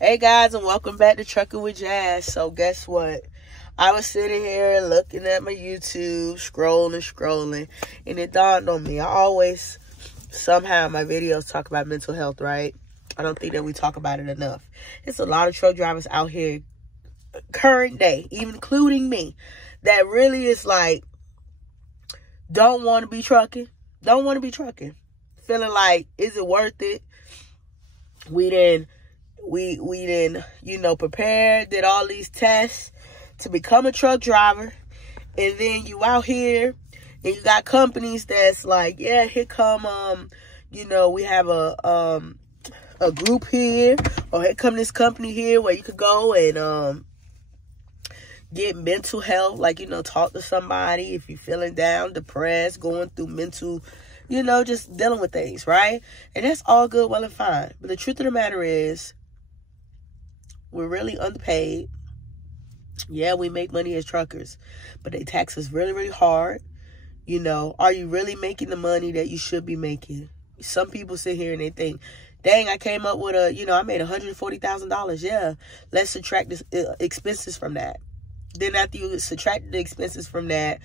Hey guys, and welcome back to Trucking with Jazz. So guess what? I was sitting here looking at my YouTube, scrolling, and it dawned on me. I always, somehow, my videos talk about mental health, right? I don't think that we talk about it enough. It's a lot of truck drivers out here, current day, even including me, that really is like, don't want to be trucking. Feeling like, is it worth it? We didn't, prepared, did all these tests to become a truck driver. And then you out here and you got companies that's like, yeah, here come, we have a group here, or here come this company here where you could go and, get mental health, talk to somebody if you're feeling down, depressed, going through mental, just dealing with things, right? And that's all good, well and fine. But the truth of the matter is, we're really underpaid. Yeah, we make money as truckers, but they tax us really, really hard. Are you really making the money that you should be making? Some people sit here and they think, dang, I came up with I made $140,000. Yeah, let's subtract the expenses from that. Then after you subtract the expenses from that,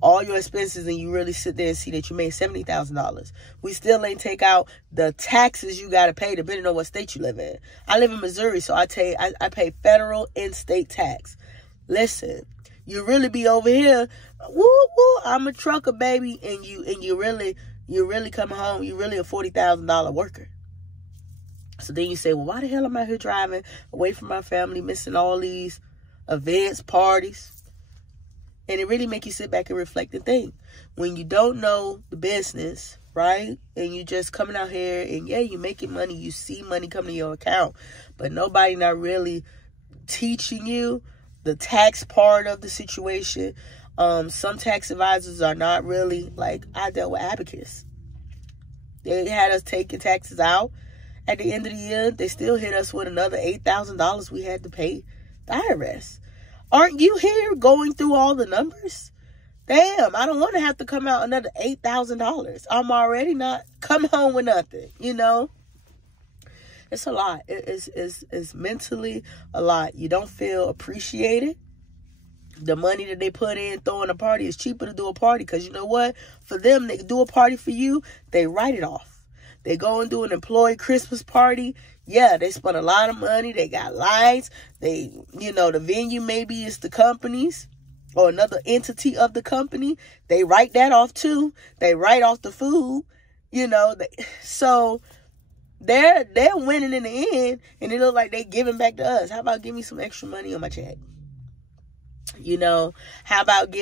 all your expenses, and you really sit there and see that you made $70,000. We still ain't take out the taxes you got to pay depending on what state you live in. I live in Missouri, so I pay federal and state tax. Listen, you really be over here, woo, I'm a trucker, baby, and you're really coming home, you're really a $40,000 worker. So then you say, well, why the hell am I here driving away from my family, missing all these events, parties? And it really make you sit back and reflect and think. When you don't know the business, right? And you just coming out here and yeah, you making money, you see money coming to your account, but nobody not really teaching you the tax part of the situation. Some tax advisors are not really, I dealt with Abacus. They had us taking taxes out. At the end of the year, they still hit us with another $8,000 we had to pay the IRS. Aren't you here going through all the numbers? Damn, I don't want to have to come out another $8,000. I'm already not coming home with nothing, It's a lot. It's mentally a lot. You don't feel appreciated. The money that they put in throwing a party is cheaper to do a party, because you know what? For them, they do a party for you, they write it off. They go and do an employee Christmas party. Yeah, they spend a lot of money. They got lights. The venue maybe is the company's or another entity of the company. They write that off too. They write off the food, so they're winning in the end, and it look like they giving back to us. How about give me some extra money on my check? How about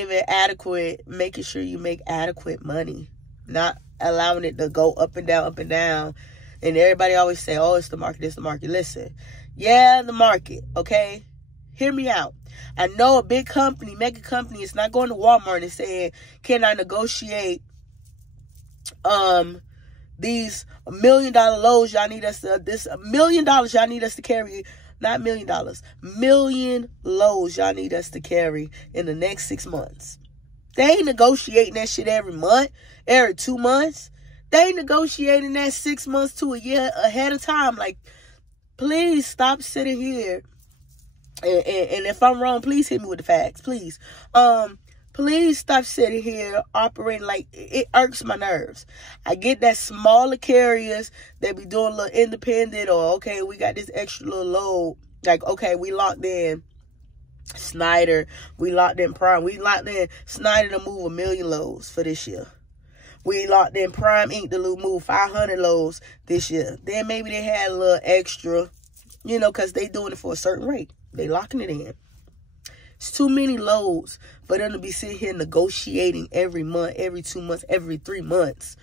making sure you make adequate money, not allowing it to go up and down. And everybody always say, oh, it's the market. Listen, yeah, the market, okay? Hear me out. I know a big company, mega company, is not going to Walmart and saying, can I negotiate these $1 million loads y'all need us to, this $1 million y'all need us to carry, not $1 million, million loads y'all need us to carry in the next 6 months. They ain't negotiating that shit every month, every 2 months. They ain't negotiating that 6 months to a year ahead of time. Please stop sitting here. And if I'm wrong, please hit me with the facts, please. Please stop sitting here operating like it irks my nerves. I get that smaller carriers that be doing a little independent, or okay, we got this extra little load. Okay, we locked in Snyder, we locked in Prime, we locked in Snyder to move 1 million loads for this year. We locked in Prime Inc. to move 500 loads this year. Then maybe they had a little extra, because they doing it for a certain rate. They locking it in. It's too many loads for them to be sitting here negotiating every month, every 2 months, every 3 months,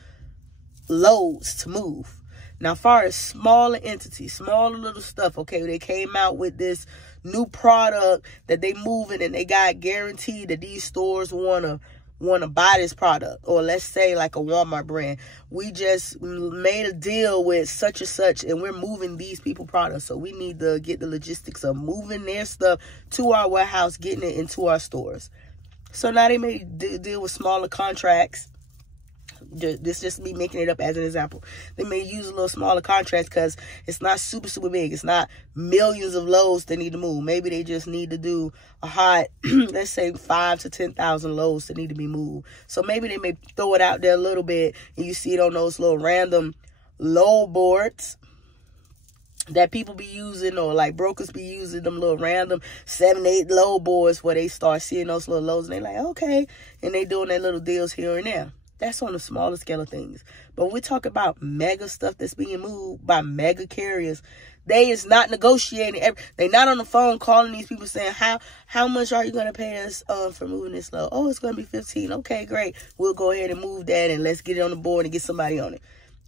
loads to move. Now, as far as smaller entities, smaller little stuff, okay, they came out with this new product that they moving, and they got guaranteed that these stores want to buy this product. Or let's say like a Walmart brand, we just made a deal with such and such, and we're moving these people products, so we need to get the logistics of moving their stuff to our warehouse, getting it into our stores. So now they may deal with smaller contracts, This just me making it up as an example. They may use a little smaller contracts because it's not super, super big. It's not millions of loads they need to move. Maybe they just need to do a hot, let's say 5,000 to 10,000 loads that need to be moved. So maybe they may throw it out there a little bit, and you see it on those little random load boards that people be using, or like brokers be using, them little random 7, 8 load boards where they start seeing those little loads and they like, okay, and they doing their little deals here and there. That's on the smaller scale of things. But when we talk about mega stuff that's being moved by mega carriers, they is not negotiating. They not on the phone calling these people saying, how much are you going to pay us for moving this load? Oh, it's going to be 15. Okay, great. We'll go ahead and move that, and let's get it on the board and get somebody on it.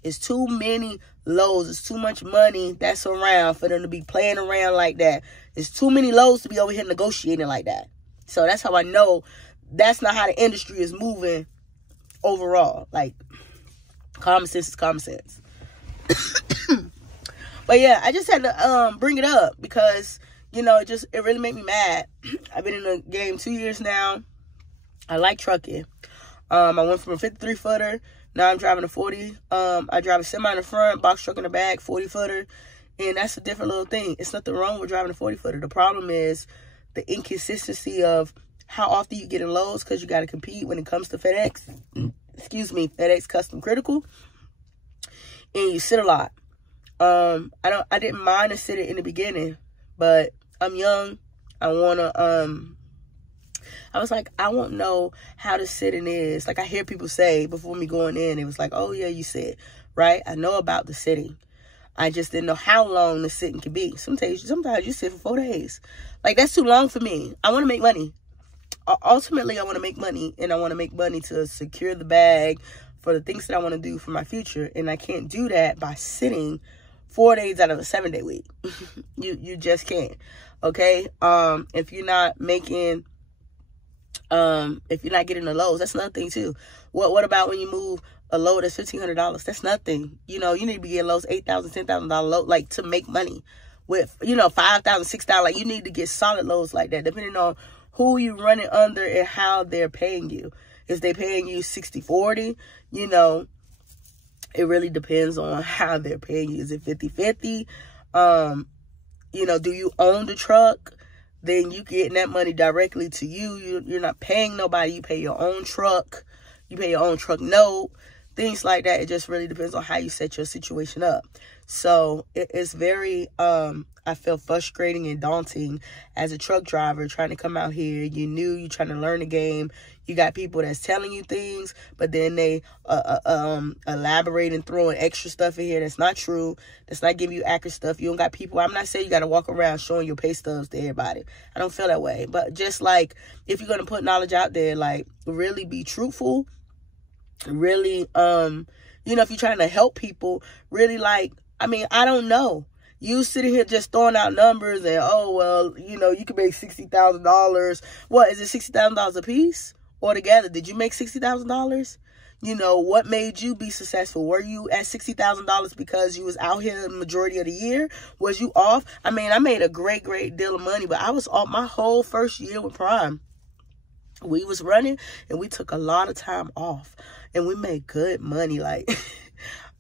It's too many loads. It's too much money that's around for them to be playing around like that. It's too many loads to be over here negotiating like that. So that's how I know that's not how the industry is moving overall. Like, common sense is common sense. But yeah, I just had to bring it up because, you know, it really made me mad. I've been in the game 2 years now. I like trucking. I went from a 53-footer. Now I'm driving a 40. I drive a semi in the front, box truck in the back, 40-footer. And that's a different little thing. It's nothing wrong with driving a 40-footer. The problem is the inconsistency of how often you get in loads, because you got to compete when it comes to FedEx. FedEx Custom Critical. And you sit a lot. I didn't mind to sit it in the beginning, but I'm young. I was like, I won't know how to sit in this. Like, I hear people say before me going in, it was like, oh, yeah, you sit, right? I know about the sitting. I just didn't know how long the sitting could be. Sometimes you sit for 4 days. Like, that's too long for me. I want to make money. Ultimately, I want to make money, and I want to make money to secure the bag for the things that I want to do for my future. And I can't do that by sitting 4 days out of a 7-day week. You just can't. Okay? If you're not making... if you're not getting the loads, that's another thing too. What about when you move a load that's $1,500? That's nothing. You know, you need to be getting loads $8,000, $10,000 load, like, to make money. With, you know, $5,000, $6,000, like, you need to get solid loads like that, depending on who you running under and how they're paying you. If they paying you 60-40, you know, it really depends on how they're paying you. Is it 50-50? You know, do you own the truck? Then you getting that money directly to you. You're not paying nobody. You pay your own truck. You pay your own truck note. Things like that. It just really depends on how you set your situation up. So it's very, I feel frustrating and daunting as a truck driver trying to come out here. You're new. You're trying to learn the game. You got people that's telling you things, but then they elaborate and throwing extra stuff in here that's not true, that's not giving you accurate stuff. You don't got people. I'm not saying you got to walk around showing your pay stubs to everybody. I don't feel that way. But just like, if you're going to put knowledge out there, like, really be truthful, really, you know, if you're trying to help people, really, like, I mean, I don't know. You sitting here just throwing out numbers and, oh, well, you know, you can make $60,000. What, is it $60,000 a piece? Or together, did you make $60,000? You know, what made you be successful? Were you at $60,000 because you was out here the majority of the year? Was you off? I mean, I made a great deal of money, but I was off my whole first year with Prime. We was running, and we took a lot of time off, and we made good money. Like,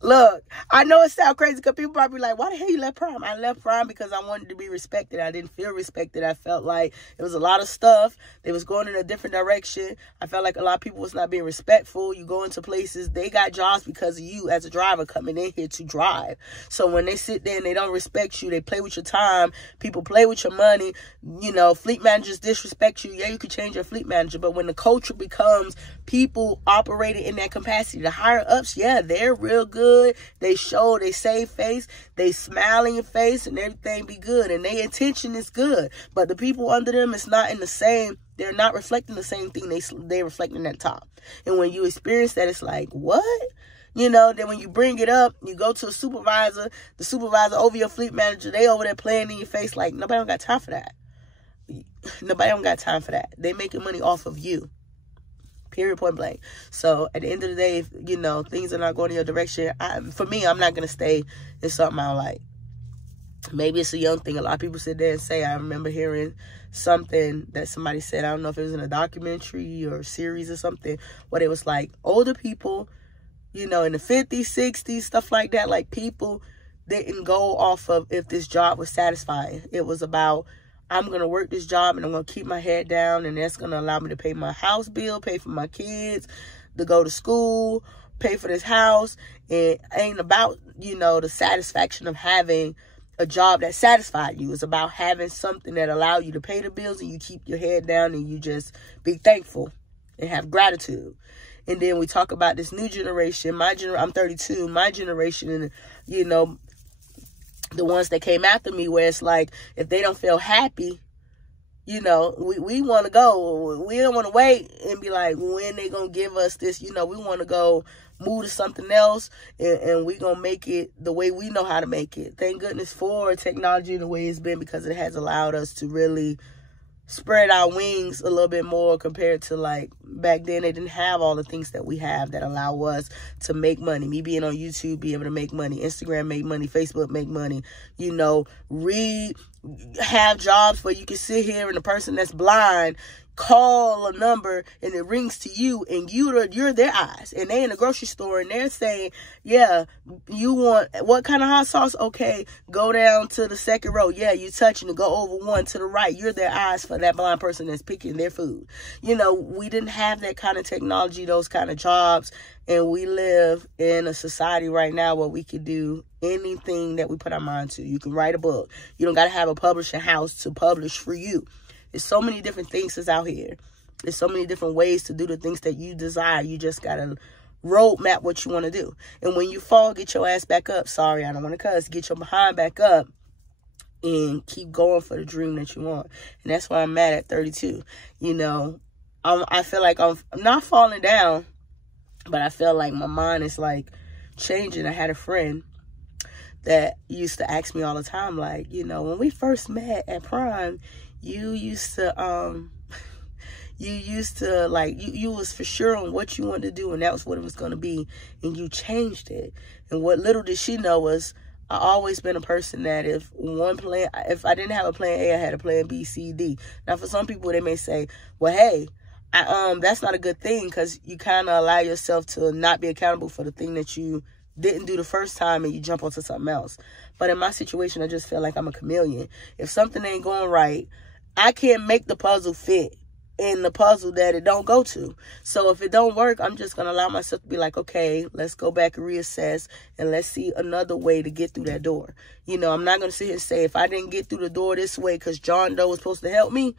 look, I know it sounds crazy because people probably like, why the hell you left Prime? I left Prime because I wanted to be respected. I didn't feel respected. I felt like it was a lot of stuff. They was going in a different direction. I felt like a lot of people was not being respectful. You go into places, they got jobs because of you as a driver coming in here to drive. So when they sit there and they don't respect you, they play with your time, people play with your money, you know, fleet managers disrespect you. Yeah, you could change your fleet manager, but when the culture becomes people operating in that capacity, the higher ups, yeah, they're real good. They show, they save face, they smile in your face, and everything be good, and their intention is good. But the people under them is not in the same, they're not reflecting the same thing they reflecting at top. And when you experience that, it's like, what? You know, then when you bring it up, you go to a supervisor, the supervisor over your fleet manager, they over there playing in your face like, nobody don't got time for that. Nobody don't got time for that. They making money off of you. Period, point blank. So at the end of the day, if, you know, things are not going in your direction, for me, I'm not going to stay in something I don't like. Maybe it's a young thing. A lot of people sit there and say, I remember hearing something that somebody said, I don't know if it was in a documentary or a series or something, where it was like, older people you know, in the 50s, 60s, stuff like that. Like, people didn't go off of if this job was satisfying. It was about, I'm going to work this job and I'm going to keep my head down, and that's going to allow me to pay my house bill, pay for my kids, to go to school, pay for this house. It ain't about, you know, the satisfaction of having a job that satisfied you. It's about having something that allow you to pay the bills and you keep your head down and you just be thankful and have gratitude. And then we talk about this new generation. I'm 32. My generation, and, you know, the ones that came after me, where it's like, if they don't feel happy, you know, we want to go. We don't want to wait and be like, when they going to give us this? You know, we want to go move to something else, and we going to make it the way we know how to make it. Thank goodness for technology the way it's been, because it has allowed us to really spread our wings a little bit more compared to, like, back then. They didn't have all the things that we have that allow us to make money. Me being on YouTube, be able to make money. Instagram, make money. Facebook, make money. You know, have jobs where you can sit here and the person that's blind call a number and it rings to you, and you're their eyes, and they in the grocery store and they're saying, yeah, you want what kind of hot sauce? Okay, go down to the second row. Yeah, you touching it, go over one to the right. You're their eyes for that blind person that's picking their food. You know, we didn't have that kind of technology, those kind of jobs, and we live in a society right now where we can do anything that we put our mind to. You can write a book. You don't got to have a publishing house to publish for you. There's so many different things that's out here. There's so many different ways to do the things that you desire. You just got to roadmap what you want to do. And when you fall, get your ass back up. Sorry, I don't want to cuss. Get your behind back up and keep going for the dream that you want. And that's why I'm mad at 32. You know, I feel like I'm not falling down, but I feel like my mind is, like, changing. I had a friend that used to ask me all the time, like, you know, when we first met at Prime, you used to like, you was for sure on what you wanted to do, and that was what it was going to be, and you changed it. And what little did she know was, I always been a person that if I didn't have a plan A, I had a plan B, C, D. Now, for some people, they may say, well, hey, that's not a good thing, because you kind of allow yourself to not be accountable for the thing that you didn't do the first time and you jump onto something else. But in my situation, I just feel like I'm a chameleon. If something ain't going right, I can't make the puzzle fit in the puzzle that it don't go to. So if it don't work, I'm just going to allow myself to be like, okay, let's go back and reassess, and let's see another way to get through that door. You know, I'm not going to sit here and say, if I didn't get through the door this way because John Doe was supposed to help me,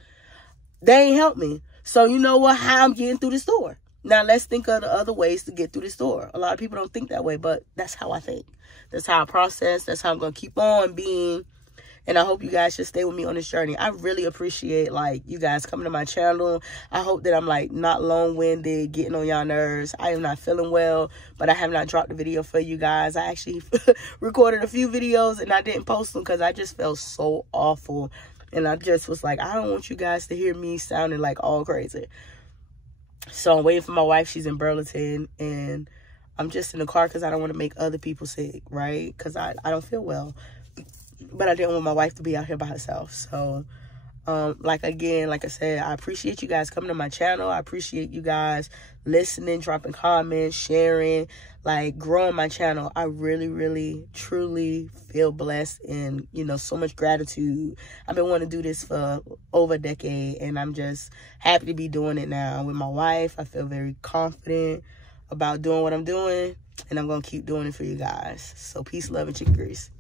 they ain't help me. So you know what? How I'm getting through this door. Now let's think of the other ways to get through this door. A lot of people don't think that way, but that's how I think. That's how I process. That's how I'm going to keep on being. And I hope you guys just stay with me on this journey. I really appreciate, like, you guys coming to my channel. I hope that I'm, like, not long-winded, getting on y'all nerves. I am not feeling well, but I have not dropped a video for you guys. I actually recorded a few videos and I didn't post them because I just felt so awful. And I just was like, I don't want you guys to hear me sounding like all crazy. So I'm waiting for my wife. She's in Burlington, and I'm just in the car because I don't want to make other people sick, right? Because I don't feel well. But I didn't want my wife to be out here by herself. So, like I said, I appreciate you guys coming to my channel. I appreciate you guys listening, dropping comments, sharing, like, growing my channel. I really, really, truly feel blessed, and, you know, so much gratitude. I've been wanting to do this for over a decade, and I'm just happy to be doing it now with my wife. I feel very confident about doing what I'm doing, and I'm going to keep doing it for you guys. So peace, love, and chicken grease.